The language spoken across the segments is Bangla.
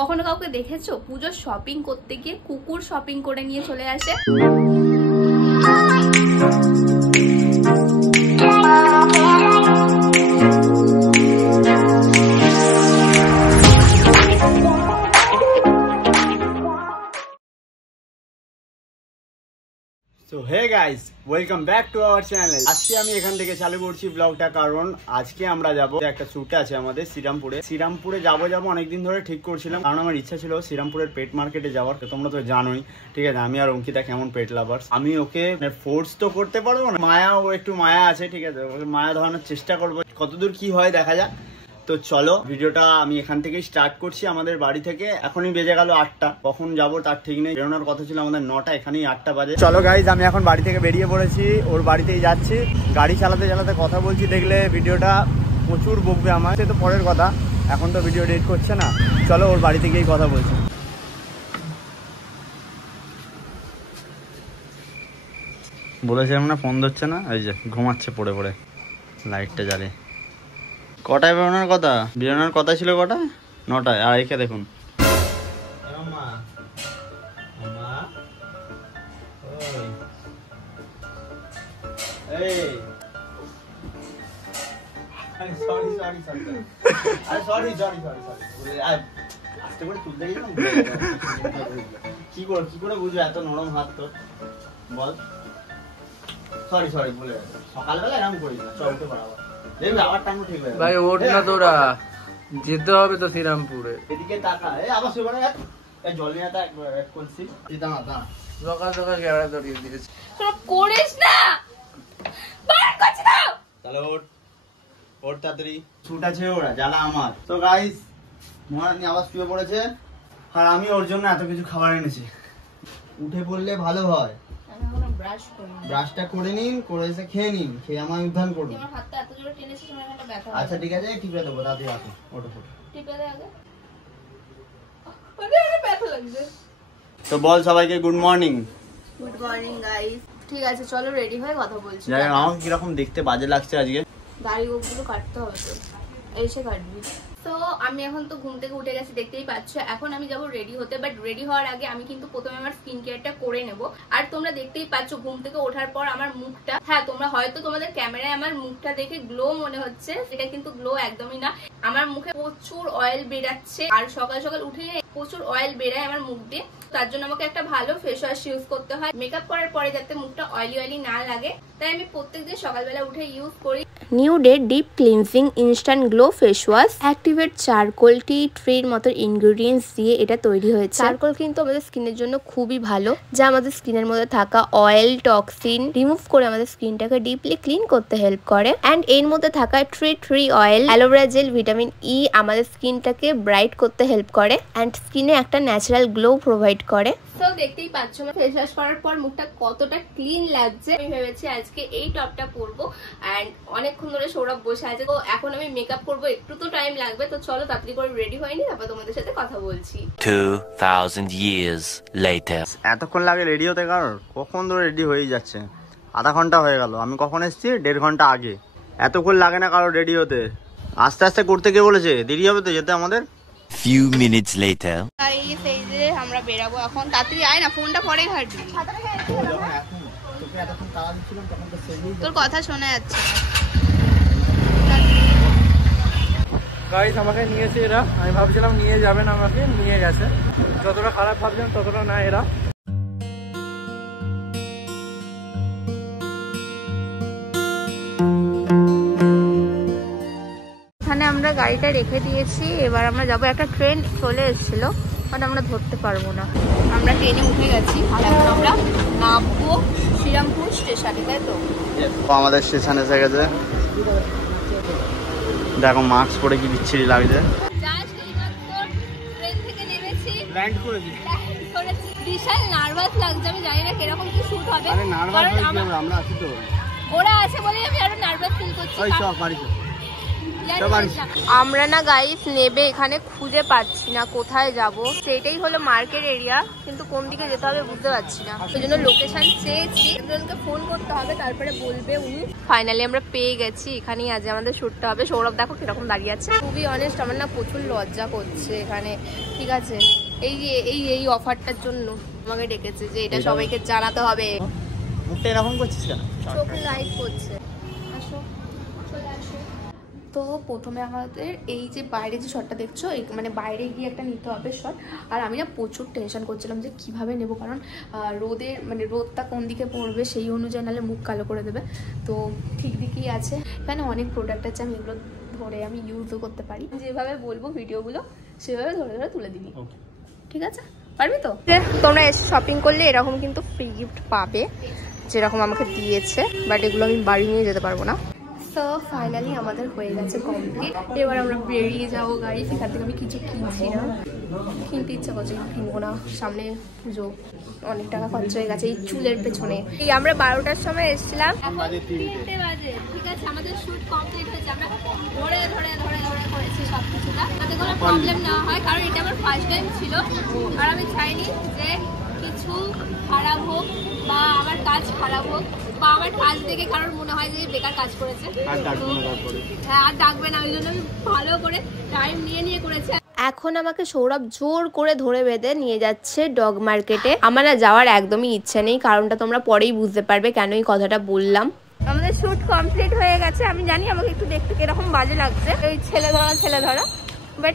কখনো কাউকে দেখেছো পুজোর শপিং করতে গিয়ে কুকুর শপিং করে নিয়ে চলে আসে? So hey guys, welcome back to our channel. আজকে আমি এখান থেকে চালু করছি ব্লগটা, কারণ আজকে আমরা যাব একটা শুট আছে আমাদের শ্রীরামপুরে যাব অনেকদিন ধরে ঠিক করছিলাম, কারণ আমার ইচ্ছা ছিল শ্রীরামপুরের পেট মার্কেটে যাওয়ার। তো তোমরা তো জানোই, ঠিক আছে, আমি আর অঙ্কিতা কেমন পেট লাভার্স। আমি ওকে ফোর্স তো করতে পারবো না, ও একটু মায়া আছে, ঠিক আছে, ওকে মায়া ধরানোর চেষ্টা করবো, কতদূর কি হয় দেখা যাক। তো চলো ভিডিওটা আমি এখান থেকেই স্টার্ট করছি, আমাদের বাড়ি থেকে। এখনই বেজে গেল 8টা, কখন যাবো তার ঠিক নেই। বেরোনোর কথা ছিল আমাদের 9টা, এখানেই 8টা বাজে। চলো গাইজ, আমি এখন বাড়ি থেকে বেরিয়ে পড়েছি, ওর বাড়িতেই যাচ্ছি। গাড়ি চালাতে চালাতে কথা বলছি, দেখলে ভিডিওটা প্রচুর বকবে আমার, সে তো পরের কথা, এখন তো ভিডিও এডিট করছে না। চলো ওর বাড়িতে গিয়েই কথা বলছি। বলেছিলাম না ফোন ধরছে না, এই যে ঘুমাচ্ছে পড়ে পড়ে, লাইটটা জ্বালে। কটায় বেরোনোর কথা ছিল কটায়? 9টায়। আর একে দেখুন, কি করে বুঝবো এত নরম হাত তো, বল। সরি বলে সকালবেলা এরকম করিস না, চলতে পারবো। ভাই ওঠ না, তোরা যেতে হবে তো শ্রীরামপুরে। এদিকে তাকা, আবার শুনে জল নিয়ে করছি, সকাল সকাল গেড়া ধরিয়ে দিয়েছে। করিস না, তাহলে ওর তাড়াতাড়ি ছুট আছে, ওরা জ্বালা আমার। তো গাইস, মহারানী আবার শুয়ে পড়েছে, আর আমি ওর জন্য এত কিছু খাবার এনেছি। উঠে পড়লে ভালো হয়, ব্রাশটা করে নিন, করে এসে খেয়ে নিন, খেয়ে আমায় উদ্ধার করুন। আচ্ছা ঠিক আছে, টিপে দেবো, তাড়াতাড়ি আসো, ওঠো তো বল সবাইকে good morning. Good morning guys. ঠিক আছে চলো রেডি হয়ে কথা বলছি। জানি আমাকে কিরকম দেখতে বাজে লাগছে আজকে। দাড়ি গুলো কাটতে হবে তো, এসে কাটবি। তো আমি এখন তো ঘুম থেকে উঠে গেছি, দেখতেই পাচ্ছ। এখন আমি যাব রেডি হতে, বাট রেডি হওয়ার আগে আমি কিন্তু প্রথমে আমার স্কিন কেয়ারটা করে নেব। আর তোমরা দেখতেই পাচ্ছ ঘুম থেকে ওঠার পর আমার মুখটা, হ্যাঁ তোমরা হয়তো তোমাদের ক্যামেরায় আমার মুখটা দেখে গ্লো মনে হচ্ছে, সেটা কিন্তু গ্লো একদমই না। আমার মুখে প্রচুর অয়েল বেরাচ্ছে, আর সকাল সকাল উঠে প্রচুর অয়েল বেরায় আমার মুখ দিয়ে। তার জন্য আমাকে একটা ভালো ফেস ওয়াশ ইউজ করতে হয় মেকআপ করার পরে, যাতে মুখটা অয়েলি না লাগে। তাই আমি প্রত্যেকদিন সকালবেলা উঠে ইউজ করি new day deep cleansing instant glow face wash. Activate charcoal tea ট্রির মতো ইনগ্রেডিয়েন্টস দিয়ে এটা তৈরি হয়েছে। চারকোল কিন্তু আমাদের স্কিনের জন্য খুবই ভালো, যা আমাদের স্কিনের মধ্যে থাকা অয়েল টক্সিন রিমুভ করে আমাদের স্কিনটাকে ডিপলি ক্লিন করতে হেল্প করে। অ্যান্ড এর মধ্যে থাকা tree oil, aloe vera gel, vitamin E আমাদের স্কিনটাকে ব্রাইট করতে হেল্প করে অ্যান্ড স্কিনে একটা ন্যাচারাল গ্লো প্রোভাইড করে। তো দেখতেই পাচ্ছ ফেস ওয়াশ করার পর মুখটা কতটা ক্লিন লাগছে। আমি ভেবেছি আজকে এই টপটা পরবো, এন্ড অনেকক্ষণ ধরে সৌরভ বসে আছে, তো এখন আমি মেকআপ করবো, একটু তো টাইম লাগবে। তো চলো তাড়াতাড়ি করে রেডি হয়নি, তারপর তোমাদের সাথে কথা বলছি। 2000 years later. এতক্ষণ লাগে রেডি হতে? কারণ কখন ধরে রেডি হয়ে যাচ্ছে, আধা ঘন্টা হয়ে গেল। আমি কখন এসেছি? 1.5 ঘন্টা আগে। এতক্ষণ লাগে না কারো রেডি হতে, আস্তে আস্তে করতে কে বলেছে? দেরি হবে তো যেতে আমাদের। Few minutes later. গাইস এই যে আমরা বেরাবো এখন, তাড়াতাড়ি আয় না, ফোনটা পরে ঘাটবি। তোর কথা শোনা যাচ্ছে না। গাইস আমাকে নিয়েছে এরা, আমি ভাবছিলাম নিয়ে যাবে না, আমাকে নিয়ে গেছে। যতটা খারাপ ভাবছিলাম ততটা না এরা। এখানে আমরা গাড়িটা রেখে দিয়েছি, এবার আমরা যাবো। একটা ট্রেন চলে এসেছিল, মানে আমরা ধরতে পারবো না। আমরা ট্রেনে উঠে গেছি, আর এখন আমরা নামবো শ্রীরামপুর স্টেশনে, তাই তো? আমাদের স্টেশন এসে গেছে, দেখো মাস্ক পরে কি বিচ্ছিরি লাগছে। ট্রেন থেকে নেমেছি, ল্যান্ড করেছি, বিশাল নার্ভাস লাগছে। আমি জানি না কিরকম কি শুট হবে, আরে নার্ভাস হই আমরা আছি তো। ওরা আছে বলেই আমি আরো নার্ভাস ফিল করছি। ওই সব বাড়ি আমরা না গাইস নেবে এখানে খুঁজে পাচ্ছি না কোথায় যাব, সেটাই হলো মার্কেট এরিয়া, কিন্তু কোন দিকে যেতে হবে বুঝতে পারছি না। সেই জন্য লোকেশন চেয়েছি, একজনকে ফোন করতে হবে, তারপরে বলবে উনি। ফাইনালি আমরা পেয়ে গেছি, এখানেই আজ আমাদের শুটটা হবে। সৌরভ দেখো কিরকম দাঁড়িয়ে আছে। খুবই অনেস্ট, আমার না প্রচুর লজ্জা করছে এখানে। ঠিক আছে, এই যে এই অফারটার জন্য আমাকে ডেকেছে যে এটা সবাইকে জানাতে হবে। মুখটা এরকম করছিস কেন? চোখ লাইট করছে। আসো, চলে আসো। তো প্রথমে আমাদের এই যে বাইরে যে শটটা দেখছো, মানে বাইরে গিয়ে একটা নিতে হবে শট। আর আমি না প্রচুর টেনশন করছিলাম যে কিভাবে নেব, কারণ রোদের মানে রোদটা কোন দিকে পড়বে সেই অনুযায়ী নাহলে মুখ কালো করে দেবে। তো ঠিক দিকেই আছে, এখানে অনেক প্রোডাক্ট আছে, আমি এগুলো ধরে আমি ইউজও করতে পারি। যেভাবে বলবো ভিডিওগুলো সেভাবে ধরে ধরে তুলে দিবি, ঠিক আছে? পারবি তো? তোমরা এসে শপিং করলে এরকম কিন্তু ফ্রি গিফট পাবে, যেরকম আমাকে দিয়েছে, বাট এগুলো আমি বাড়ি নিয়ে যেতে পারবো না। সো ফাইনালি আমাদের হয়ে গেছে কমপ্লিট। এবার আমরা বেরিয়ে যাবো গাড়ি। এখান থেকে আমি কিছু কিনছি না, কিনতে ইচ্ছা করছে, কিনবো না, সামনে পুজো, অনেক টাকা খরচ হয়ে গেছে এই চুলের পেছনে। এই আমরা 12টার সময় এসেছিলাম, এখন 3টে বাজে। ঠিক আছে, আমাদের শুট কমপ্লিট হয়েছে। আমরা ধরে ধরে ধরে ধরে করেছি সব কিছুটা, যাতে কোনো প্রবলেম না হয়, কারণ এটা আমার ফার্স্ট টাইম ছিল। আর আমি চাইনি যে কিছু খারাপ হোক বা আমার কাজ খারাপ হোক বা আমার কাজ দেখে কারোর মনে হয় যে বেকার কাজ করেছে। হ্যাঁ, আর ডাকবে না, ওই জন্য আমি ভালো করে টাইম নিয়ে করেছি। এখন আমাকে সৌরভ জোর করে ধরে বেঁধে নিয়ে যাচ্ছে ডগ মার্কেটে। আমার না যাওয়ার একদমই ইচ্ছা নেই, কারণটা তোমরা পরেই বুঝতে পারবে কেন এই কথাটা বললাম। আমাদের শুট কমপ্লিট হয়ে গেছে। আমি জানি আমাকে একটু দেখতে কিরকম বাজে লাগছে, ওই ছেলে ধরা, বাট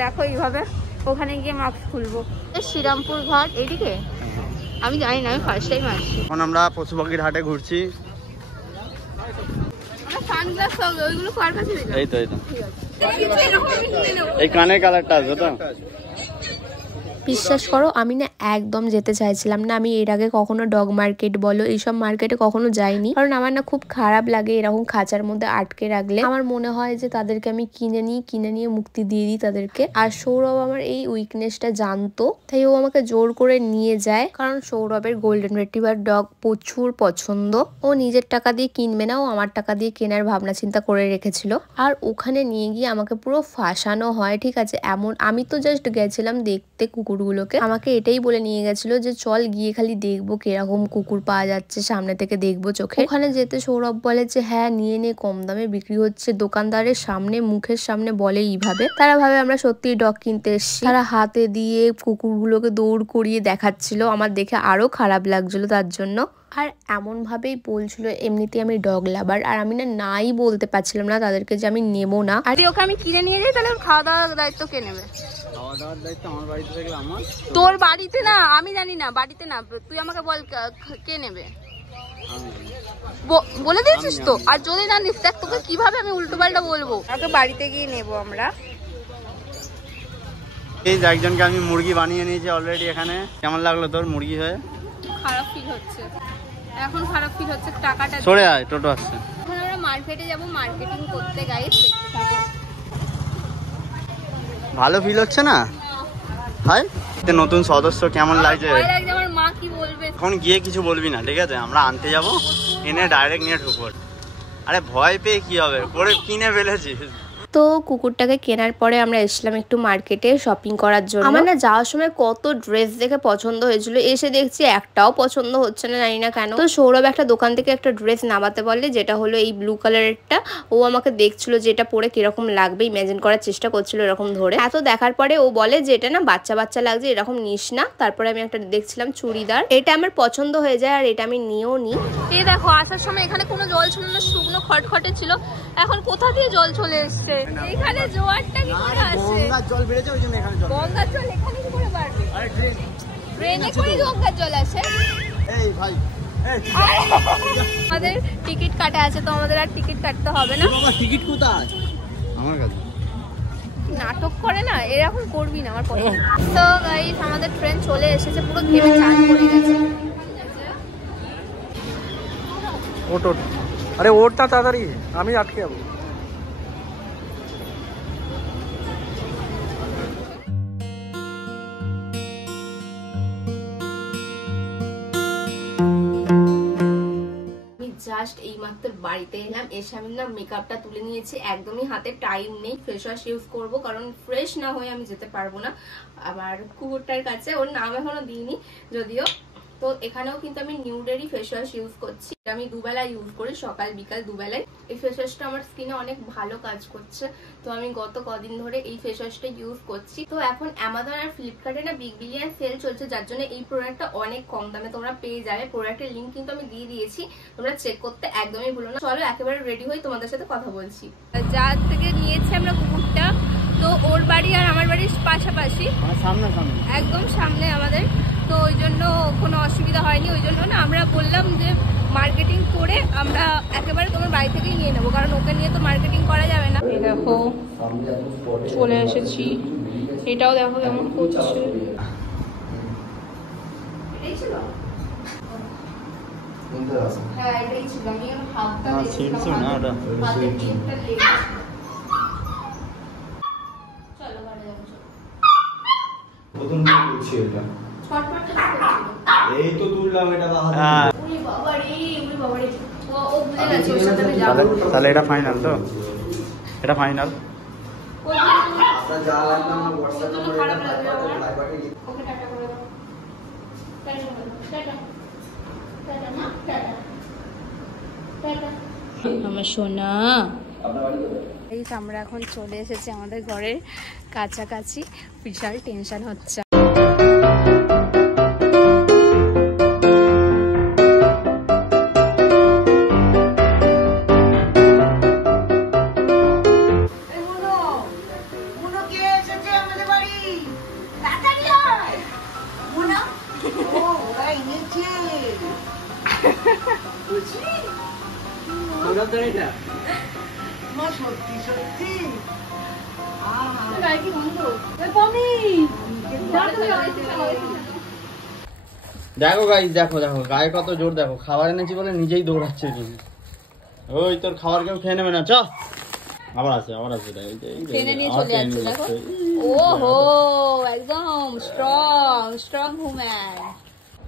দেখো এইভাবে ওখানে গিয়ে মাস্ক খুলবো। শ্রীরামপুর ঘাট এইদিকে, আমি জানি না, আমি ফার্স্ট টাইম আসছি। এখন আমরা পশু পাখির হাটে ঘুরছি। এই তো এই কানের কালারটা আছে তো। বিশ্বাস করো আমি না একদম যেতে চাইছিলাম না। আমি এর আগে কখনো ডগ মার্কেট বলো এইসব মার্কেটে কখনো যাইনি, কারণ আমার না খুব খারাপ লাগে এরকম খাঁচার মধ্যে আটকে রাখলে। আমার মনে হয় যে তাদেরকে আমি কিনে নিয়ে মুক্তি দিয়ে দিই তাদেরকে। আর সৌরভ আমার এই উইকনেসটা জানতো, তাই ও আমাকে জোর করে নিয়ে যায়, কারণ সৌরভের গোল্ডেন রিট্রিভার ডগ প্রচুর পছন্দ। ও নিজের টাকা দিয়ে কিনবে না, ও আমার টাকা দিয়ে কেনার ভাবনা চিন্তা করে রেখেছিল। আর ওখানে নিয়ে গিয়ে আমাকে পুরো ফাঁসানো হয়। ঠিক আছে, এমন আমি তো জাস্ট গেছিলাম দেখতে কুকুরগুলোকে, আমাকে এটাই বলে নিয়ে গেছিল যে চল গিয়ে খালি দেখবো কিরকম কুকুর পাওয়া যাচ্ছে, সামনে থেকে দেখবো চোখে। ওখানে যেতে সৌরভ বলে যে হ্যাঁ নিয়ে নে, কম দামে বিক্রি হচ্ছে। দোকানদারের সামনে মুখের সামনে বলে এইভাবে। তারা ভাবে আমরা সত্যি ডগ কিনতে এসেছি। তারা হাতে দিয়ে কুকুরগুলোকে দৌড় করিয়ে দেখাচ্ছিল, আমার দেখে আরো খারাপ লাগছিল তার জন্য। আর এমন ভাবেই বলছিল, এমনিতে আমি ডগ লাভার, আর আমি নাই বলতে পারছিলাম না তাদেরকে যে আমি নেবো না। আর ওকে আমি কিনে নিয়ে যাই, তাহলে খাওয়া দাওয়ার দায়িত্ব কে নেবে? খাওয়া দাওয়ার দায়িত্ব আমার বাড়িতে থাকলে আমার। তোর বাড়িতে না, আমি জানি না, বাড়িতে না, তুই আমাকে বল কে নেবে, বলে দিয়েছিস তো? আর যদি না নিস, দেখ তোকে কিভাবে আমি উল্টো পাল্টা বলবো। আগে বাড়িতে গিয়ে নেবো আমরা। এই যে একজনকে আমি মুরগি বানিয়ে নিয়েছি অলরেডি এখানে। কেমন লাগলো তোর মুরগি হয়ে? খারাপ ফিল হচ্ছে এখন, খারাপ ফিল হচ্ছে। টাকাটা সরে আয়, টোটো আসছে। এখন আমরা মার্কেটে যাবো মার্কেটিং করতে। গাইস ভালো ফিল হচ্ছে না? হাই, নতুন সদস্য কেমন লাগছে? আমার মা কি বলবে? এখন গিয়ে কিছু বলবি না, ঠিক আছে? আমরা আনতে যাব, এনে ডাইরেক্ট নিয়ে ঢুকবো। আরে ভয় পেয়ে কি হবে, পরে কিনে ফেলেছিস। তো কুকুরটাকে কেনার পরে আমরা এসলাম একটু মার্কেটে শপিং করার জন্য। আমার না যাওয়ার সময় কত ড্রেস দেখে পছন্দ হয়েছিল, এসে দেখছি একটাও পছন্দ হচ্ছে না, জানি না কেন। তো সৌরভ একটা দোকান থেকে একটা ড্রেস নামাতে বললে, যেটা হলো এই ব্লু কালারেরটা। ও আমাকে দেখছিল যে এটা পরে কিরকম লাগবে, ইমাজিন করার চেষ্টা করছিল এরকম ধরে। এত দেখার পরে ও বলে যে এটা না বাচ্চা বাচ্চা লাগছে, এরকম নিস না। তারপরে আমি একটা দেখছিলাম চুড়িদার, এটা আমার পছন্দ হয়ে যায়, আর এটা আমি নিয়েও নি। এই দেখো আসার সময় এখানে কোনো জল ছিল না, শুকনো খটখটে ছিল। এখন কোথা দিয়ে জল চলে এসছে? এখানে জোয়ারটা কি করে আসে? গঙ্গার জল বেড়েছে, ওই জন্য এখানে জল। গঙ্গার জল এখানে কি করে বাড়বে? আরে ট্রেনে করে গঙ্গার জল আসে? এই ভাই, আমাদের টিকিট কাটা আছে, তো আমাদের আর টিকিট কাটতে হবে না। বাবা টিকিট কোথায়? আমার কাছে। নাটক করে না, এরকম করবি না আমার পছন্দ। তো গাইস আমাদের ট্রেন চলে এসেছে, পুরো ঘেমে চান পড়ে গেছে। ওট, আরে ওটটা তাড়াতাড়ি, আমি আটকে যাবো। জাস্ট এইমাত্র বাড়িতে এলাম, এসে আমি না মেকআপটা তুলে নিয়েছি, একদমই হাতে টাইম নেই। ফেস ওয়াশ ইউজ করবো, কারণ ফ্রেশ না হয়ে আমি যেতে পারবো না আবার কুকুরটার কাছে। ওর নাম এখনো দিইনি যদিও। তো এখানেও কিন্তু আমি নিউডেরই ফেস ওয়াশ ইউজ করছি, আমি দুবেলা ইউজ করি, সকাল বিকাল দুবেলায়। এই ফেস ওয়াশটা আমার স্কিনে অনেক ভালো কাজ করছে, তো আমি গত কদিন ধরে এই ফেস ওয়াশটা ইউজ করছি। তো এখন অ্যামাজন আর ফ্লিপকার্টে না বিগ বিলিয়ন সেল চলছে, যার জন্য এই প্রোডাক্টটা অনেক কম দামে তোমরা পেয়ে যাবে। প্রোডাক্টের লিঙ্ক কিন্তু আমি দিয়ে দিয়েছি, তোমরা চেক করতে একদমই ভুলো না। চলো একেবারে রেডি হই, তোমাদের সাথে কথা বলছি। যার থেকে নিয়েছি আমরা কুকুরটা, তো ওর বাড়ি আর আমার বাড়ির পাশাপাশি, একদম সামনে আমাদের, তো ওই জন্য কোনো অসুবিধা হয়নি। ওই জন্য না আমরা বললাম যে মার্কেটিং করে আমরা একেবারে তোমার বাড়ি থেকেই নিয়ে নেবো, কারণ ওকে নিয়ে তো মার্কেটিং করা যাবে না। এই দেখো চলে এসেছি, এটাও দেখো কেমন করছে। হ্যাঁ এটাই ছিল, আমি হাতটা চলো ঘরে যাবো। প্রথম কি করছি এটা? এই তো তুললাম এটা। তাহলে এটা ফাইনাল তো? এটা ফাইনাল। আমার সোনা, এই আমরা এখন চলে এসেছি আমাদের ঘরের কাছাকাছি, বিশাল টেনশন হচ্ছে। দেখো গাইস, দেখো দেখো গায়ে কত জোর, দেখো খাবার এনেছি বলে নিজেই দৌড়াচ্ছে। ওই তোর খাবার কেউ খেয়ে নেবে না, চ আবার আছে ট্রেনে নিয়ে চলে যাচ্ছে দেখো। ওহো একদম স্ট্রং হুম্যান।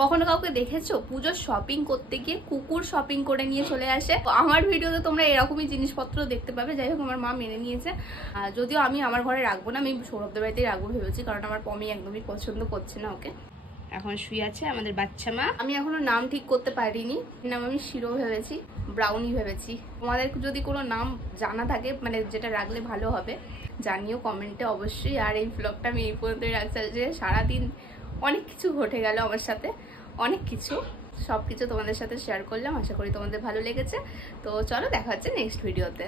কখনো কাউকে দেখেছো পুজোর শপিং করতে গিয়ে কুকুর শপিং করে নিয়ে চলে আসে? আমার ভিডিওতে তোমরা এরকমই জিনিসপত্র দেখতে পাবে। যাই হোক আমার মা মেনে নিয়েছে, যদিও আমি আমার ঘরে রাখবো না, আমি সৌরভদের বাড়িতেই রাখবো ভেবেছি, কারণ আমার পমি একদমই পছন্দ করছে না ওকে। এখন শুয়ে আছে আমাদের বাচ্চা মা। আমি এখনো নাম ঠিক করতে পারিনি, নাম আমি শিরো ভেবেছি, ব্রাউনি ভেবেছি। তোমাদের যদি কোনো নাম জানা থাকে, মানে যেটা রাখলে ভালো হবে, জানিও কমেন্টে অবশ্যই। আর এই ব্লগটা আমি এই পর্যন্তই রাখছি, যে সারাদিন অনেক কিছু ঘটে গেল আমার সাথে, অনেক কিছু, সব কিছু তোমাদের সাথে শেয়ার করলাম। আশা করি তোমাদের ভালো লেগেছে। তো চলো দেখা হচ্ছে নেক্সট ভিডিওতে।